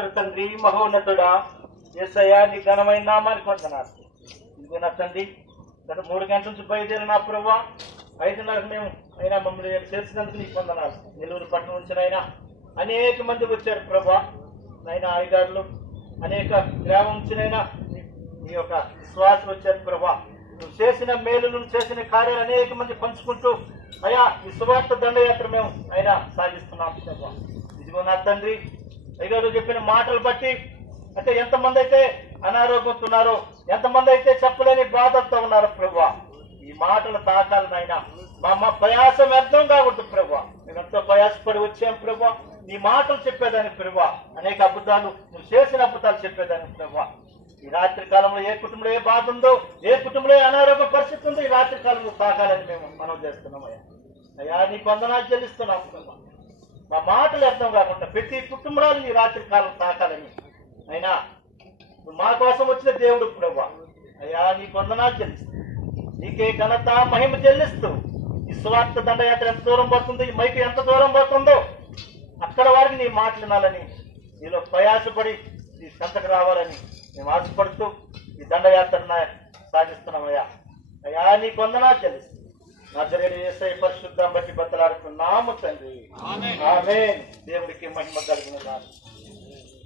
సర్వోన్నతుడు తండ్రి, మహోన్నతుడా యేసయ్యా, నీ ఘనమైన నామానికి వందనాలు. ఇదిగో నా తండ్రి, గత 3 గంటల నుంచి బయలుదేరి నా ప్రభా 5:30 మేము అయినా మమ్మల్ని చేర్చినందుకు నీకు వందనాలు. నెల్లూరు పట్టణం నుంచి అయినా అనేక మంది వచ్చారు ప్రభా. నైనా అయ్యగారులు అనేక గ్రామం నుంచినైనా నీ యొక్క విశ్వాసం వచ్చారు ప్రభా. నువ్వు చేసిన మేలు, నువ్వు చేసిన కార్యాలు అనేక మంది పంచుకుంటూ అయ్యా ఈ సువార్త దండయాత్ర మేము అయినా సాగిస్తున్నాం ప్రభా. ఇదిగో నా తండ్రి, అయ్యగారు చెప్పిన మాటలు బట్టి అంటే ఎంతమంది అయితే అనారోగ్యంతో ఉన్నారో, ఎంతమంది అయితే చెప్పలేని బాధలతో ఉన్నారో ప్రభా, ఈ మాటలు తాకాలనైనా మా ప్రయాసం వ్యర్థం కాకూడదు ప్రభా. మేము ఎంతో ప్రయాసపడి వచ్చాం ప్రభా, నీ మాటలు చెప్పేదానికి ప్రభా. అనేక అద్భుతాలు నువ్వు చేసిన అద్భుతాలు చెప్పేదానికి ప్రభా. ఈ రాత్రి కాలంలో ఏ కుటుంబంలో ఏ బాధ ఉందో, ఏ కుటుంబంలో ఏ అనారోగ్య పరిస్థితి ఉందో, ఈ రాత్రి కాలంలో తాకాలని మేము మనం చేస్తున్నాం అయ్యా. అయ్యా నీకు వందనాలు చెల్లిస్తున్నాం ప్రభా. మా మాటలు అర్థం కాకుండా ప్రతి కుటుంబాలు ఈ రాత్రి కాలం తాకాలని అయినా మా కోసం వచ్చిన దేవుడు ప్రభా. అయ్యా నీకు వందనాలు చెల్లిస్తూ, నీకే ఘనత మహిమ చెల్లిస్తూ, ఈ స్వార్థ దండయాత్ర ఎంత దూరం పోతుందో, ఈ మైకు ఎంత దూరం పోతుందో అక్కడ వారికి నీ మాటలు వినాలని, నీలో ప్రయాసపడి నీ సంతకు రావాలని మేము ఆశపడుతూ ఈ దండయాత్రను సాగిస్తున్నామయ్యా. అయ్యా నీకు వందనాలు చెల్లిస్తూ నజరేయుడు యేసయ్య పరిశుద్ధం బట్టి బతలాడుతున్నాము తండ్రి. ఆమేన్. దేవుడికి మహిమ కలుగును గాక.